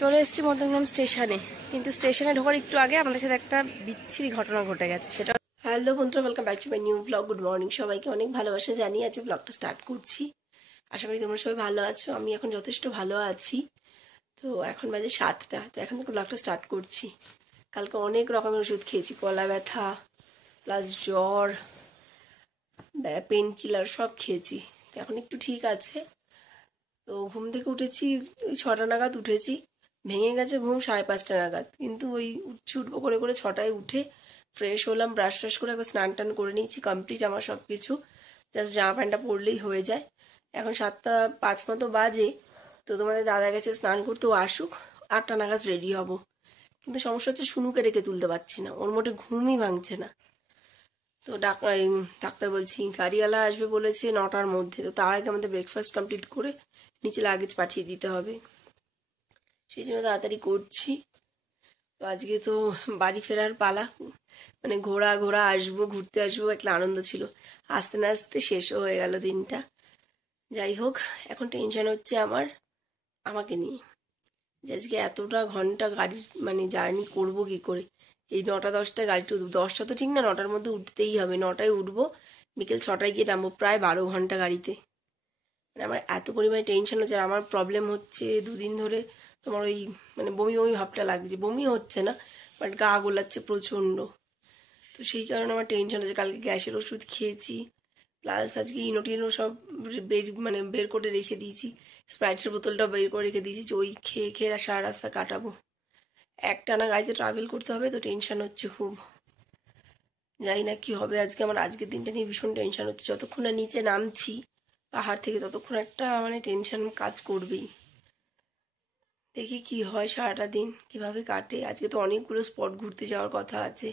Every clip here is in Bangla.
চলে এসেছি মধ্যমগ্রাম স্টেশনে, কিন্তু স্টেশনে ঢোকার একটু আগে আমাদের সাথে একটা বিচ্ছিরি ঘটনা ঘটে গেছে। সেটা হ্যালো বন্ধুরা, welcome back to my new blog. Good morning সবাইকে, অনেক ভালোবাসা জানিয়ে আজকে ব্লগটা স্টার্ট করছি। আশা করি তোমরা সবাই ভালো আছো। আমি এখন যথেষ্ট ভালো আছি। তো এখন বাজে 7টা, তো এখন থেকে ব্লগটা স্টার্ট করছি। কালকে অনেক রকমের ওষুধ খেয়েছি, গলা ব্যথা প্লাস জ্বর, পেন কিলার সব খেয়েছি। তো এখন একটু ঠিক আছে। তো ঘুম থেকে উঠেছি ওই 6টা নাগাদ উঠেছি, ভেঙে গেছে ঘুম 5:30 নাগাদ। কিন্তু ওই উঠবো করে করে 6টায় উঠে ফ্রেশ হলাম, ব্রাশ ট্রাশ করে একবার স্নান টান করে নিয়েছি, কমপ্লিট আমার সব কিছু। জাস্ট জামা প্যান্টটা পরলেই হয়ে যায়। এখন 7:05 মতো বাজে। তো তোমাদের দাদা গেছে স্নান করতে, ও আসুক 8টা নাগাদ রেডি হব। কিন্তু সমস্যা হচ্ছে শুনুকে রেখে তুলতে পারছি না, ওর মোটে ঘুমই ভাঙছে না। তো ডাক্তার বলছি গাড়িওয়ালা আসবে বলেছে 9টার মধ্যে। তো তার আগে আমাদের ব্রেকফাস্ট কমপ্লিট করে নিচে লাগেজ পাঠিয়ে দিতে হবে, সেই জন্য তাড়াতাড়ি করছি। তো আজকে তো বাড়ি ফেরার পালা, মানে ঘোরা আসবো, ঘুরতে আসবো, একটা আনন্দ ছিল। আস্তে না আস্তে শেষও হয়ে গেল দিনটা। যাই হোক, এখন টেনশন হচ্ছে আমাকে নিয়ে, যে আজকে এতটা ঘন্টা গাড়ি মানে জার্নি করব কি করে। এই 9টা-10টায় গাড়িটা উঠবো, 10টা তো ঠিক না, 9টার মধ্যে উঠতেই হবে। 9টায় উঠবো, বিকেল 6টায় গিয়ে নামবো, প্রায় 12 ঘন্টা গাড়িতে। মানে আমার এত পরিমাণে টেনশন হচ্ছে। আর আমার প্রবলেম হচ্ছে দুদিন ধরে তোমার ওই মানে বমি বমি ভাবটা লাগছে। বমি হচ্ছে না, বাট গা গোলাচ্ছে প্রচণ্ড। তো সেই কারণে আমার টেনশন হচ্ছে। কালকে গ্যাসের ওষুধ খেয়েছি, প্লাস আজকে ইনোটিনও সব বের করে রেখে দিয়েছি। স্প্রাইটের বোতলটাও বের করে রেখে দিয়েছি, যে ওই খেয়ে খেয়ে সারা রাস্তা কাটাবো। একটানা গাড়িতে ট্রাভেল করতে হবে, তো টেনশন হচ্ছে খুব। জানি না কি হবে আজকে। আমার আজকের দিনটা নিয়ে ভীষণ টেনশন হচ্ছে। যতক্ষণ না নিচে নামছি পাহাড় থেকে, ততক্ষণ একটা মানে টেনশন কাজ করবেই। দেখি কি হয়, সারাটা দিন কিভাবে কাটে। আজকে তো অনেকগুলো স্পট ঘুরতে যাওয়ার কথা আছে।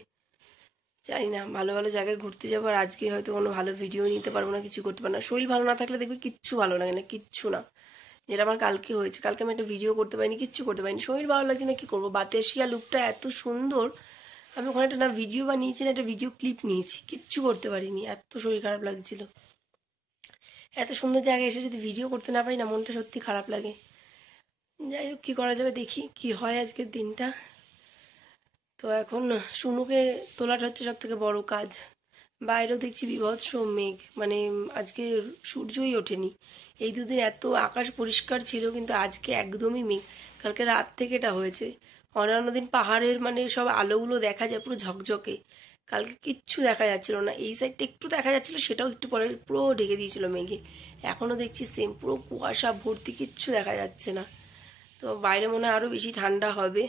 জানি না, ভালো ভালো জায়গায় ঘুরতে যাবো। আর আজকে হয়তো কোনো ভালো ভিডিও নিতে পারবো না, কিছু করতে পারবো না। শরীর ভালো না থাকলে দেখবে কিচ্ছু ভালো লাগে না, কিচ্ছু না। যেটা আমার কালকে হয়েছে, কালকে আমি একটা ভিডিও করতে পারিনি, কিচ্ছু করতে পারিনি। শরীর ভালো লাগছে না, কি করবো। বাতেশিয়া লুকটা এত সুন্দর, আমি ওখানে একটা না ভিডিও বানিয়েছি না একটা ভিডিও ক্লিপ নিয়েছি, কিচ্ছু করতে পারিনি, এত শরীর খারাপ লাগছিল। এত সুন্দর জায়গায় এসে যদি ভিডিও করতে না পারি না, মনটা সত্যি খারাপ লাগে। যাই হোক, কী করা যাবে, দেখি কি হয় আজকের দিনটা। তো এখন শুনুকে তোলাটা হচ্ছে সব থেকে বড় কাজ। বাইরেও দেখছি বিভৎস মেঘ, মানে আজকে সূর্যই ওঠেনি। এই দুদিন এত আকাশ পরিষ্কার ছিল, কিন্তু আজকে একদমই মেঘ। কালকে রাত থেকে এটা হয়েছে। অন্যান্য দিন পাহাড়ের মানে সব আলোগুলো দেখা যায় পুরো ঝকঝকে, কালকে কিচ্ছু দেখা যাচ্ছিল না। এই সাইডটা একটু দেখা যাচ্ছিল, সেটাও একটু পরে পুরো ঢেকে দিয়েছিল মেঘে। এখনও দেখছি সেম, পুরো কুয়াশা ভর্তি, কিচ্ছু দেখা যাচ্ছে না। তো বাইরে মনে হয় আরও বেশি ঠান্ডা হবে।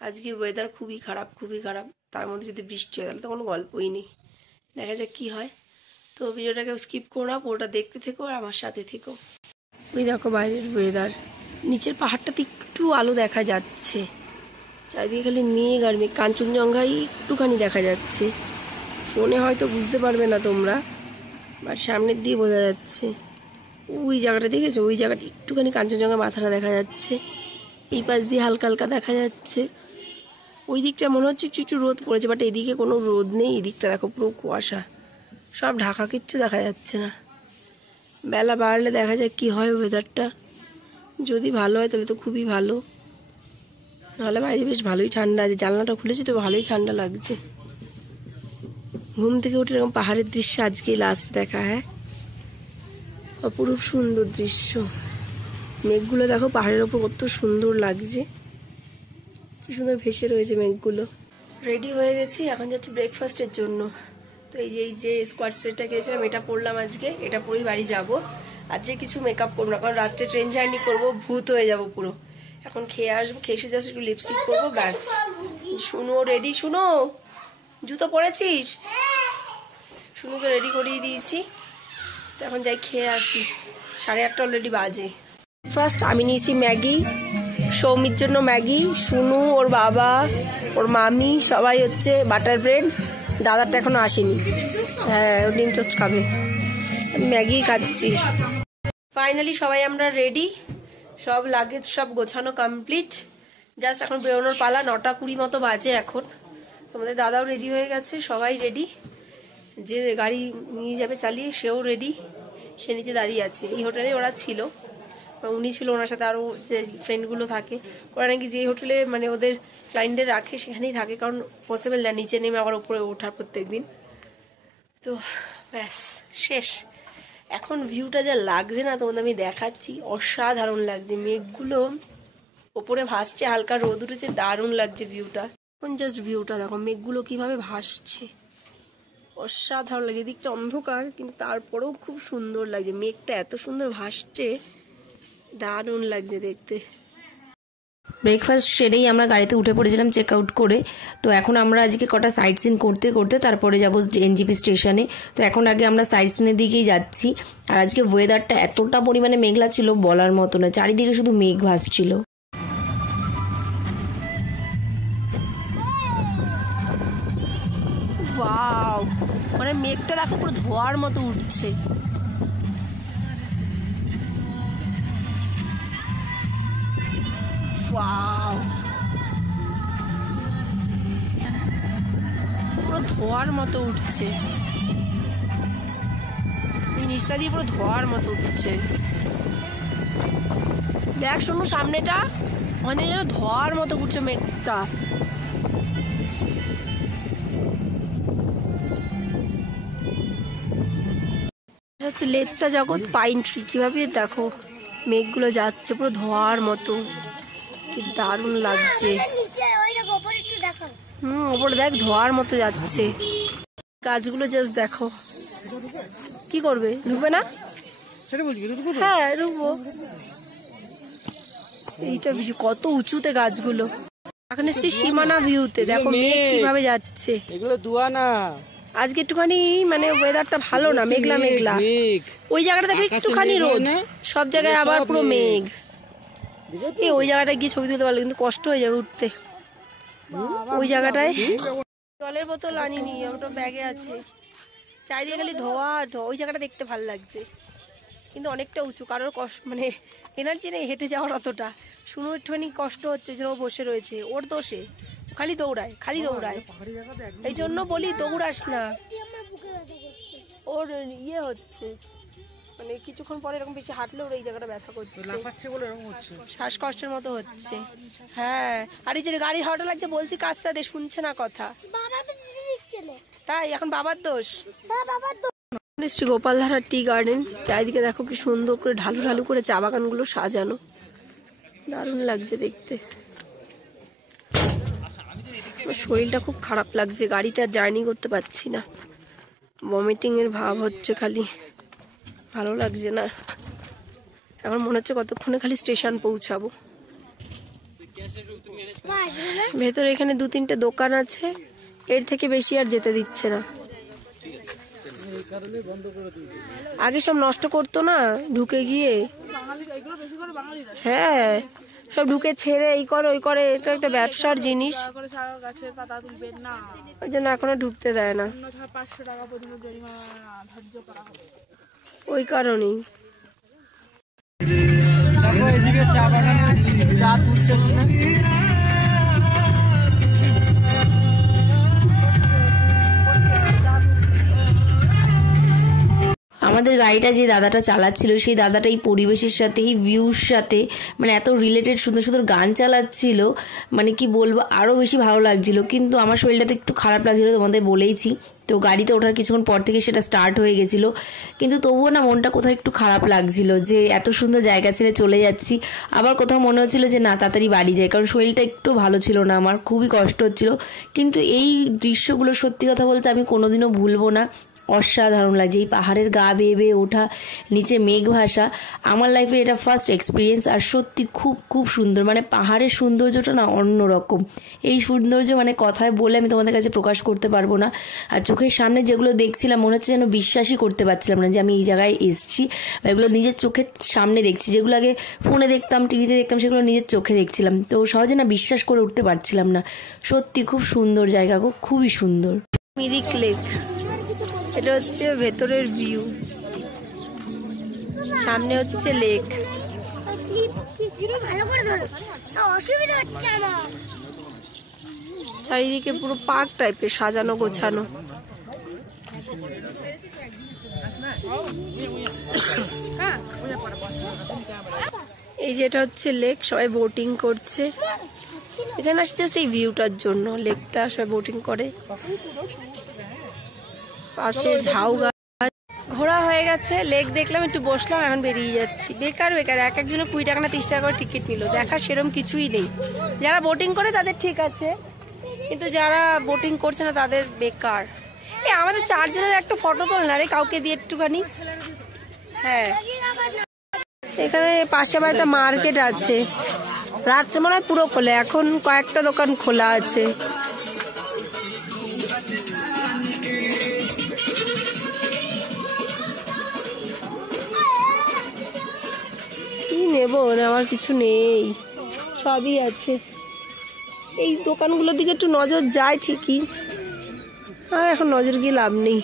আজকে ওয়েদার খুবই খারাপ, খুবই খারাপ। তার মধ্যে যদি বৃষ্টি হয় তাহলে তো কোনো গল্পই নেই। দেখা যাক কি হয়। তো ভিডিওটাকে স্কিপ করো না, পুরোটা দেখতে থেকো আর আমার সাথে থেকো। ওই দেখো বাইরের ওয়েদার, নিচের পাহাড়টাতে একটু আলো দেখা যাচ্ছে, চারিদিকে খালি মেঘ আর মেঘ। কাঞ্চনজঙ্ঘা একটুখানি দেখা যাচ্ছে, ফোনে হয়তো বুঝতে পারবে না তোমরা, বাট সামনের দিয়ে বোঝা যাচ্ছে। ওই জায়গাটা দেখেছো, ওই জায়গাটা একটুখানি কাঞ্চনজঙ্ঘার মাথাটা দেখা যাচ্ছে। এই পাশ দিয়ে হালকা হালকা দেখা যাচ্ছে। ওই দিকটা মনে হচ্ছে একটু একটু রোদ পড়েছে, বাট এদিকে কোনো রোদ নেই। এদিকটা দেখো পুরো কুয়াশা, সব ঢাকা, কিচ্ছু দেখা যাচ্ছে না। বেলা বাড়লে দেখা যাক কি হয় ওয়েদারটা। যদি ভালো হয় তাহলে তো খুবই ভালো, নাহলে বাইরে বেশ ভালোই ঠান্ডা আছে। জানলাটা খুলেছি তো ভালোই ঠান্ডা লাগছে। ঘুম থেকে উঠে এরকম পাহাড়ের দৃশ্য আজকে লাস্ট দেখা। হ্যাঁ, অপরূপ সুন্দর দৃশ্য। মেঘগুলো দেখো পাহাড়ের ওপর কত সুন্দর লাগছে, কি সুন্দর ভেসে রয়েছে মেঘগুলো। রেডি হয়ে গেছি, এখন যাচ্ছি ব্রেকফাস্টের জন্য। তো এই যে স্কোয়াড সেটটা কিনেছিলাম, এটা পরলাম আজকে, এটা পরেই বাড়ি যাব। আজকে কিছু মেকআপ করবো না, কারণ রাত্রে ট্রেন জার্নি করবো, ভূত হয়ে যাব পুরো। এখন খেয়ে আসবো, খেয়ে এসে জাস্ট একটু লিপস্টিক করবো, ব্যাস। শুনো রেডি, শুনো জুতো পরেছিস? শুনুকে রেডি করিয়ে দিয়েছি। তো এখন যাই খেয়ে আসি, 8:30 অলরেডি বাজে। ফার্স্ট আমি নিয়েছি ম্যাগি, সৌমির জন্য ম্যাগি, শুনু, ওর বাবা, ওর মামি সবাই হচ্ছে বাটার ব্রেড। দাদারটা এখনো আসেনি, হ্যাঁ ও ডিম টোস্ট খাবে। আমি ম্যাগি খাচ্ছি। ফাইনালি সবাই আমরা রেডি, সব লাগেজ সব গোছানো কমপ্লিট। জাস্ট এখন বেরোনোর পালা। 9:20 মতো বাজে এখন। তোমাদের দাদাও রেডি হয়ে গেছে, সবাই রেডি। যে গাড়ি নিয়ে যাবে চালিয়ে সেও রেডি, সে নিচে দাঁড়িয়ে আছে। এই হোটেলে ওরা ছিল। উনি ছিল, ওনার সাথে আরও যে ফ্রেন্ডগুলো থাকে, ওরা নাকি যে হোটেলে মানে ওদের ক্লায়েন্টদের রাখে সেখানেই থাকে, কারণ পসিবল না নিচে নেমে আবার উপরে ওঠার প্রত্যেক দিন। তো ব্যাস শেষ। এখন ভিউটা যা লাগছে না তোমাদের আমি দেখাচ্ছি, অসাধারণ লাগছে। মেঘগুলো ওপরে ভাসছে, হালকা রোদ উঠেছে, দারুণ লাগছে ভিউটা। এখন জাস্ট ভিউটা দেখো, মেঘগুলো কিভাবে ভাসছে, অসাধারণ লাগছে। এদিকটা অন্ধকার কিন্তু তারপরেও খুব সুন্দর লাগছে, মেঘটা এত সুন্দর ভাসছে, দারুণ লাগছে দেখতে। ব্রেকফাস্ট সেরেই আমরা গাড়িতে উঠে পড়েছিলাম চেক আউট করে। তো এখন আমরা আজকে কটা সাইট সিন করতে করতে তারপরে যাব এনজিপি স্টেশনে। তো এখন আগে আমরা সাইট সিনের দিকেই যাচ্ছি। আর আজকে ওয়েদারটা এতটা পরিমাণে মেঘলা ছিল বলার মতো না, চারিদিকে শুধু মেঘ ভাসছিল। ওয়াও, মানে মেঘটা দেখো পুরো ধোয়ার মতো উঠছে। ওয়াও, পুরো ধোয়ার মতো উঠছে, এই নিচটা দিয়ে পুরো ধোয়ার মতো উঠছে। দেখ শোনো সামনেটা, মানে যেন ধোয়ার মতো উঠছে মেঘটা। হচ্ছে লেপচা জগৎ পাইন ট্রি, কিভাবে দেখো মেঘগুলো যাচ্ছে পুরো ধোয়ার মতো, কি দারুণ লাগছে। ওপরে দেখ ধোয়ার মতো যাচ্ছে, গাছগুলো জাস্ট দেখো। কি করবে, ঢুকবে না? হ্যাঁ ঢুকবো। এইটা কত উঁচুতে গাছগুলো। এখন এসছি সীমানা ভিউতে, দেখো মেঘ কিভাবে যাচ্ছে। এগুলো দুয়া না, আজকে একটুখানি মানে ওয়েদারটা ভালো না, মেঘলা মেঘলা। ওই জায়গাটা দেখো একটুখানি রোদ, সব জায়গায় আবার পুরো মেঘ। ওই জায়গাটায় গিয়ে ছবি তুলতে পারলো, কিন্তু কষ্ট হয়ে যাবে উঠতে ওই জায়গাটায়। জলের বোতল আনিনি, ওটা ব্যাগে আছে। চারিদিকে খালি ধোয়া আর ধোয়া। ওই জায়গাটা দেখতে ভালো লাগছে, কিন্তু অনেকটা উঁচু, কারোর কষ্ট মানে এনার্জি নেই হেঁটে যাওয়ার অতটা। শুনো একটুখানি কষ্ট হচ্ছে, যেন ও বসে রয়েছে, ওর দোষে খালি দৌড়ায় খালি দৌড়ায়। এই জন্য বলি দৌড়াস না, ওর ইয়ে হচ্ছে মানে কিছুক্ষণ পরে এরকম বেশি হাঁটলে ওর এই জায়গাটা ব্যথা করছে, শ্বাসকষ্টের মতো হচ্ছে। হ্যাঁ, আর এই যে গাড়ির হাওয়াটা লাগছে, বলছি কাজটা দে, শুনছে না কথা। তাই এখন বাবার দোষ। শ্রী গোপালধারার টি গার্ডেন, চারিদিকে দেখো কি সুন্দর করে ঢালু ঢালু করে চা বাগানগুলো সাজানো, দারুণ লাগছে দেখতে। শরীরটা খুব খারাপ লাগছে, গাড়িতে আর জার্নি করতে পারছি না, ভমিটিং এর ভাব হচ্ছে খালি, ভালো লাগছে না। এখন মনে হচ্ছে কতক্ষণে খালি স্টেশন পৌঁছাবো। ভেতরে এখানে 2-3টে দোকান আছে, এর থেকে বেশি আর যেতে দিচ্ছে না। আগে সব নষ্ট করতো না ঢুকে গিয়ে, হ্যাঁ সব ঢুকে ছেড়ে এই করে ওই করে, এটা একটা ব্যবসার জিনিস, ওই জন্য এখনো ঢুকতে দেয় না, ওই কারণেই। আমাদের গাড়িটা যে দাদাটা চালাচ্ছিল, সেই দাদাটা এই পরিবেশের সাথে, এই ভিউর সাথে মানে এত রিলেটেড সুন্দর সুন্দর গান চালাচ্ছিল, মানে কি বলবো, আরও বেশি ভালো লাগছিল। কিন্তু আমার শরীরটা তো একটু খারাপ লাগছিল, তোমাদের বলেইছি। তো গাড়িতে ওঠার কিছুক্ষণ পর থেকে সেটা স্টার্ট হয়ে গেছিলো, কিন্তু তবুও না মনটা কোথাও একটু খারাপ লাগছিল যে এত সুন্দর জায়গা ছেড়ে চলে যাচ্ছি। আবার কোথাও মনে হচ্ছিলো যে না তাড়াতাড়ি বাড়ি যাই, কারণ শরীরটা একটু ভালো ছিল না, আমার খুবই কষ্ট হচ্ছিল। কিন্তু এই দৃশ্যগুলো সত্যি কথা বলতে আমি কোনোদিনও ভুলবো না, অসাধারণ লাগছে। এই পাহাড়ের গা বেয়ে বেয়ে ওঠা, নিচে মেঘ ভাসা, আমার লাইফে এটা ফার্স্ট এক্সপিরিয়েন্স। আর সত্যি খুব খুব সুন্দর, মানে পাহাড়ের সৌন্দর্যটা না অন্যরকম। এই সৌন্দর্য মানে কথায় বলে আমি তোমাদের কাছে প্রকাশ করতে পারবো না। আর চোখের সামনে যেগুলো দেখছিলাম মনে হচ্ছে যেন বিশ্বাসই করতে পারছিলাম না যে আমি এই জায়গায় এসেছি, বা এগুলো নিজের চোখের সামনে দেখছি। যেগুলো আগে ফোনে দেখতাম, টিভিতে দেখতাম, সেগুলো নিজের চোখে দেখছিলাম, তো সহজে না বিশ্বাস করে উঠতে পারছিলাম না। সত্যি খুব সুন্দর জায়গা, খুবই সুন্দর। মিরিক লেক, এটা হচ্ছে ভেতরের ভিউ, সামনে হচ্ছে লেক। চারিদিকে পুরো পার্ক টাইপের সাজানো গোছানো। এই যেটা হচ্ছে লেক, সবাই বোটিং করছে। এখানে আসছে জাস্ট এই ভিউটার জন্য। লেকটা সবাই বোটিং করে, পাশে ঝাউ গাছ। ঘোরা হয়ে গেছে, লেক দেখলাম, একটু বসলাম, এখন বেরিয়ে যাচ্ছি। বেকার বেকার, এক একজনে 20 টাকা না 30 টাকা করে টিকিট নিল। দেখা সেরকম কিছুই নেই। যারা বোটিং করে তাদের ঠিক আছে, কিন্তু যারা বোটিং করছে না তাদের বেকার। আমাদের 4 জনের একটা ফটো তোল না রে, কাউকে দিয়ে একটুখানি। হ্যাঁ, এখানে পাশে আবার একটা মার্কেট আছে। রাত্রে মনে হয় পুরো খোলা, এখন কয়েকটা দোকান খোলা আছে। কি নেবো, আমার কিছু নেই, সবই আছে। এই দোকানগুলোর দিকে একটু নজর যায় ঠিকই, আর এখন নজর গিয়ে লাভ নেই।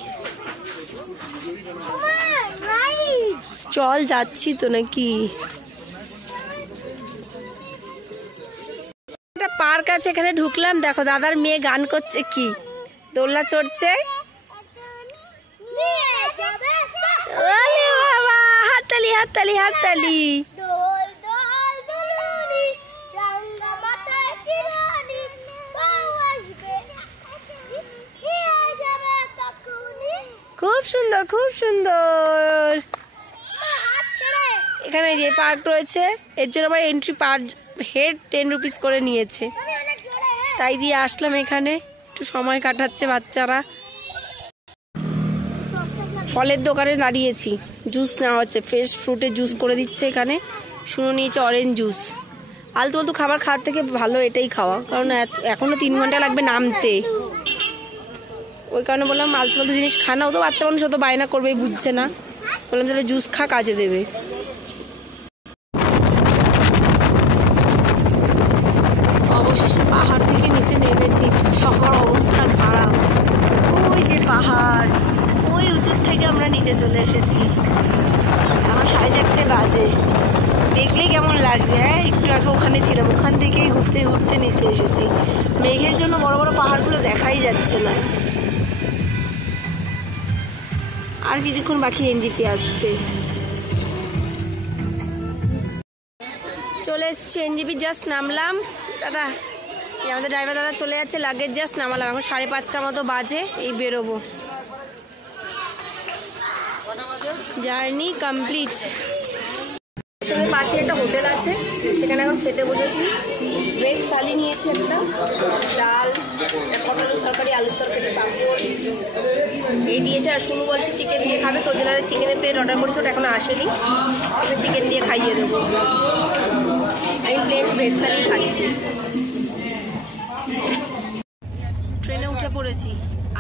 চল, যাচ্ছি তো নাকি। একটা পার্ক আছে, এখানে ঢুকলাম। দেখো দাদার মেয়ে গান করছে, কি দোলনা চড়ছে। বাবা, হাততালি হাততালি হাততালি। খুব সুন্দর, খুব সুন্দর। এখানে যে পার্ক রয়েছে, এর জন্য আমার এন্ট্রি পার হেড 10 রুপিস করে নিয়েছে। তাই দিয়ে আসলাম এখানে, একটু সময় কাটাচ্ছে বাচ্চারা। ফলের দোকানে দাঁড়িয়েছি, জুস নেওয়া হচ্ছে। ফ্রেশ ফ্রুটের জুস করে দিচ্ছে এখানে। শুনে নিয়েছে অরেঞ্জ জুস। আলতু আলতু খাবার খাওয়ার থেকে ভালো এটাই খাওয়া, কারণ এখনো 3 ঘন্টা লাগবে নামতে। ওই কারণে বললাম আলতু আলতু জিনিস খানা। ও তো বাচ্চা মানুষ, অত বায়না করবেই, বুঝছে না। বললাম তাহলে জুস খা, কাজে দেবে। অবশেষে পাহাড় থেকে নিচে নেমেছি, সবার অবস্থা খারাপ। ওই যে পাহাড়, ওই উঁচুর থেকে আমরা নিচে চলে এসেছি। এখন 4:30 বাজে। দেখলেই কেমন লাগছে। হ্যাঁ, একটু আগে ওখানে ছিলাম, ওখান থেকেই ঘুরতে ঘুরতে নিচে এসেছি। মেঘের জন্য বড় বড় পাহাড়গুলো দেখাই যাচ্ছে না। আর কিছুক্ষণ বাকি এনজিপি আসতে। চলে এসেছি এনজিপি, জাস্ট নামলাম। দাদা, আমাদের ড্রাইভার দাদা চলে যাচ্ছে, লাগেজ জাস্ট নামালাম। এখন 5:30 মতো বাজে, এই বেরোবো। Journey complete. পাশে একটা হোটেল আছে, সেখানে এখন খেতে বসেছি। ভেজ থালি নিয়েছি, একটা ডাল, পটলের তরকারি, আলুর তরকারি, পাঁপড় এই দিয়েছে। আর শুনু বলছে চিকেন দিয়ে খাবে, তো জন্য চিকেনের প্লেট অর্ডার করেছি, ওটা এখন আসেনি। চিকেন দিয়ে খাইয়ে দেবো। আমি প্লেন ভেজ থালি খাচ্ছি। ট্রেনে উঠে পড়েছি।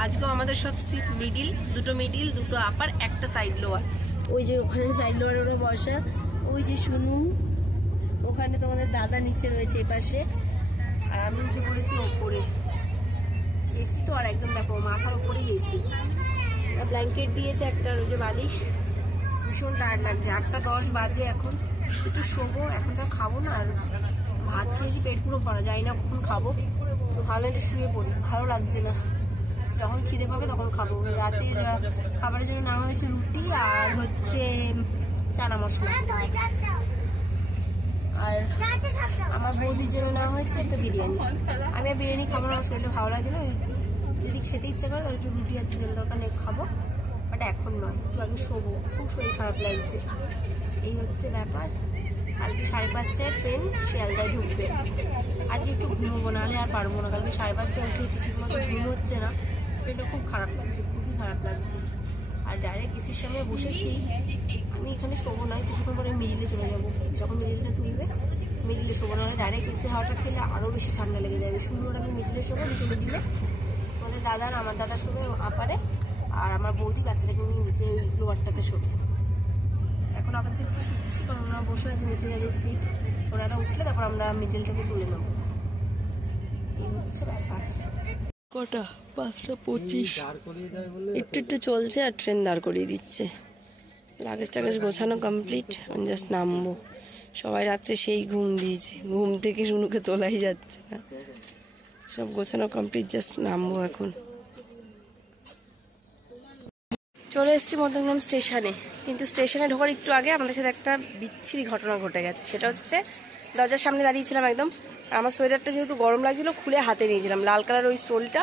আজকেও আমাদের সব সিট মিডিল, দুটো মিডিল, দুটো আপার, একটা সাইড লোয়ার। ওই যে ওখানে সাইড লোয়ার ওরা বসা, ওই যে শুনু, ওখানে তোমাদের দাদা নিচে রয়েছে এপাশে, আর আমি উঠে পড়েছি ওপরে। এসি তো আর একদম দেখো মাথার উপরেই এসি। ব্ল্যাঙ্কেট দিয়েছে একটা, রয়েছে বালিশ। ভীষণ টায়ার্ড লাগছে। 8:10 বাজে এখন। একটু শোবো, এখন তো খাবো না। আর ভাত খেয়েছি, পেট পুরো ভরা, যাই না কখন খাবো। তো ভালো একটু শুয়ে পড়ি, ভালো লাগছে না। যখন খিদে পাবে তখন খাবো। রাতের খাবারের জন্য নেওয়া হয়েছে রুটি আর হচ্ছে চানা মশলা। আর আমার বৌদির জন্য নেওয়া হয়েছে একটা বিরিয়ানি। আমি আর বিরিয়ানি খাবো না, আমার শরীরটা ভালো লাগছে না। যদি খেতে ইচ্ছা করে তাহলে একটু রুটি আর চিকেন দরকার নেই, খাবো, বাট এখন নয়, একটু আগে শোবো। খুব শরীর খারাপ লাগছে, এই হচ্ছে ব্যাপার। কালকে 5:30টায় ট্রেন শিয়ালদায় ঢুকবে। আজকে একটু ঘুমোবো, নাহলে আর পারবো না। কালকে 5:30টায় উঠেছি, ঠিক মতো ঘুম হচ্ছে না, শরীরটা খুব খারাপ লাগছে, খুবই খারাপ লাগছে। আর ডাইরেক্ট এসির সামনে বসেছি। আমি এখানে শোবো না, কিছুক্ষণ পরে মিডিলে চলে যাবো। যখন মিডিলটা তুলবে মিডিলে শোবো, নাহলে ডাইরেক্ট এসি হাওয়াটা খেলে আরও বেশি ঠান্ডা লেগে যাবে। সুন্দর আমি মিডিলে শোবো, দুটো মিডিলে। আমাদের দাদার, আমার দাদার শোবে আপারে, আর আমার বৌদি বাচ্চাটাকে নিয়ে নিচে ওই লোয়ারটাতে শোবে। এখন আপনাদের একটু শুচ্ছি, কারণ ওরা বসে আছে নিচে যাদের সিট। ওনারা উঠলে তারপর আমরা মিডিলটাকে তুলে নেব। এই হচ্ছে ব্যাপার। কটা? 5:25। একটু একটু চলছে আর ট্রেন দাঁড় করিয়ে দিচ্ছে। লাগেজ টাগেজ গোছানো কমপ্লিট, আমি জাস্ট নামবো। সবাই রাত্রে সেই ঘুম দিয়েছে, ঘুম থেকে শুনুকে তোলাই যাচ্ছে না। সব গোছানো কমপ্লিট, জাস্ট নামবো এখন। চলে এসেছি মধ্যমগ্রাম স্টেশনে, কিন্তু স্টেশনে ঢোকার একটু আগে আমাদের সাথে একটা বিচ্ছিরি ঘটনা ঘটে গেছে। সেটা হচ্ছে, দরজার সামনে দাঁড়িয়েছিলাম একদম, আমার সোয়েটারটা যেহেতু গরম লাগছিল খুলে হাতে নিয়েছিলাম, লাল কালার ওই স্টোলটা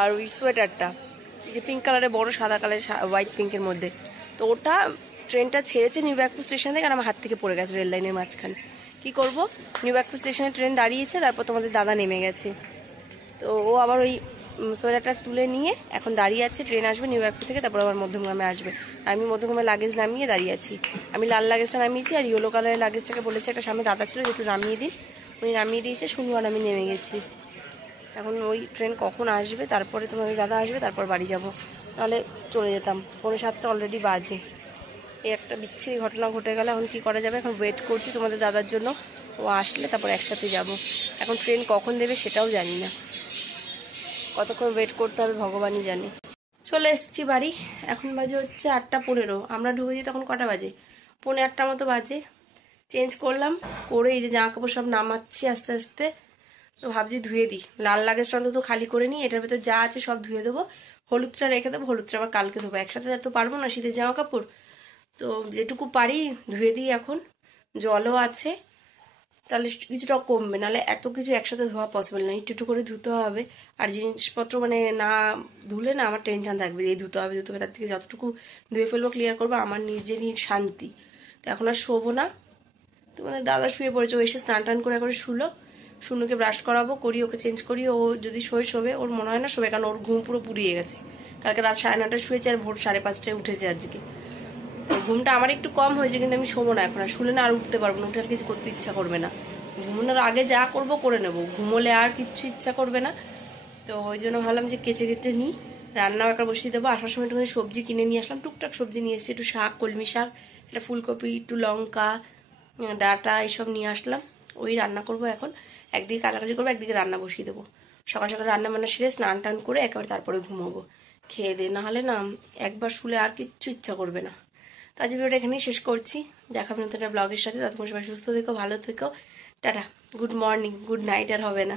আর ওই সোয়েটারটা, যে পিঙ্ক কালারের বড় সাদা কালারের হোয়াইট পিঙ্কের মধ্যে। তো ওটা ট্রেনটা ছেড়েছে নিউ ব্যারাকপুর স্টেশন থেকে, আর আমার হাত থেকে পড়ে গেছে রেল লাইনের মাঝখানে। কী করব, নিউ ব্যারাকপুর স্টেশনে ট্রেন দাঁড়িয়েছে, তারপর তোমাদের দাদা নেমে গেছে। তো ও আবার ওই সোয়েটারটা তুলে নিয়ে এখন দাঁড়িয়ে আছে, ট্রেন আসবে নিউ ব্যারাকপুর থেকে, তারপর আবার মধ্যমগ্রামে আসবে। আমি মধ্যমগ্রামে লাগেজ নামিয়ে দাঁড়িয়ে আছি। আমি লাল লাগেজটা নামিয়েছি, আর ইয়েলো কালারের লাগেজটাকে বলেছে একটা সামনে দাদা ছিল যে একটু নামিয়ে দিন, উনি নামিয়ে দিয়েছে, শুনু আর আমি নেমে গেছি। এখন ওই ট্রেন কখন আসবে, তারপরে তোমাদের দাদা আসবে, তারপর বাড়ি যাব, নাহলে চলে যেতাম। 6:45 অলরেডি বাজে। এই একটা বিচ্ছিরি ঘটনা ঘটে গেলে এখন কী করা যাবে, এখন ওয়েট করছি তোমাদের দাদার জন্য। ও আসলে তারপর একসাথে যাব। এখন ট্রেন কখন দেবে সেটাও জানি না, কতক্ষণ ওয়েট করতে হবে ভগবানই জানে। চলে এসেছি বাড়ি, এখন বাজে হচ্ছে 8:15। আমরা ঢুকেছি তখন কটা বাজে, 7:45 মতো বাজে। চেঞ্জ করলাম, করে এই যে জামা কাপড় সব নামাচ্ছি আস্তে আস্তে। তো ভাবছি ধুয়ে দিই, লাল লাগেজটা অন্তত খালি করে নিই, এটার ভেতর যা আছে সব ধুয়ে দেবো, হলুদটা রেখে দেবো, হলুদটা আবার কালকে ধোবো। একসাথে তো পারবো না শীতের জামা কাপড়, তো যেটুকু পারি ধুয়ে দিই। এখন জলও আছে, তাহলে কিছুটা কমবে, নাহলে এত কিছু একসাথে ধোয়া পসিবল নয়, একটু একটু করে ধুতে হবে। আর জিনিসপত্র মানে না ধুলে না আমার টেনশন থাকবে, এই ধুতে হবে ধুতে হবে, তার থেকে যতটুকু ধুয়ে ফেলবো ক্লিয়ার করবো, আমার নিজেরই শান্তি। তো এখন আর শোবো না, তোমাদের দাদা শুয়ে পড়েছে, ও এসে স্নান টান করে শুলো। শুনুকে ব্রাশ করাবো, করি ওকে চেঞ্জ করি, ও যদি শোবে, ওর মনে হয় না শোবে, কারণ ওর ঘুম পুরো পুড়িয়ে গেছে। কালকে রাত 9:30টায় শুয়েছে, আর ভোর 5:30টায় উঠেছে আজকে। তো ঘুমটা আমার একটু কম হয়েছে, কিন্তু আমি শোবো না এখন, আর শুলে না আর উঠতে পারবো না, উঠে আর কিছু করতে ইচ্ছা করবে না। ঘুমানোর আগে যা করবো করে নেবো, ঘুমোলে আর কিচ্ছু ইচ্ছা করবে না। তো ওই জন্য ভাবলাম যে কেচে কেটে নিই, রান্নাও একবার বসিয়ে দেবো। আসার সময় একটুখানি সবজি কিনে নিয়ে আসলাম, টুকটাক সবজি নিয়ে এসেছি, একটু শাক, কলমি শাক, একটা ফুলকপি, একটু লঙ্কা, ডাঁটা, এইসব নিয়ে আসলাম। ওই রান্না করবো এখন, একদিকে কাটাকাটি করবো, একদিকে রান্না বসিয়ে দেবো। সকাল সকাল রান্না বান্না সেরে স্নান টান করে একেবারে তারপরে ঘুমাবো খেয়ে দে, নাহলে না একবার শুলে আর কিচ্ছু ইচ্ছা করবে না। তো আজ ভিডিওটা এখানেই শেষ করছি, দেখাবেন নতুন একটা ব্লগের সাথে। ততক্ষণ সবাই সুস্থ থেকো, ভালো থেকো, tata, good morning, good night আর হবে না।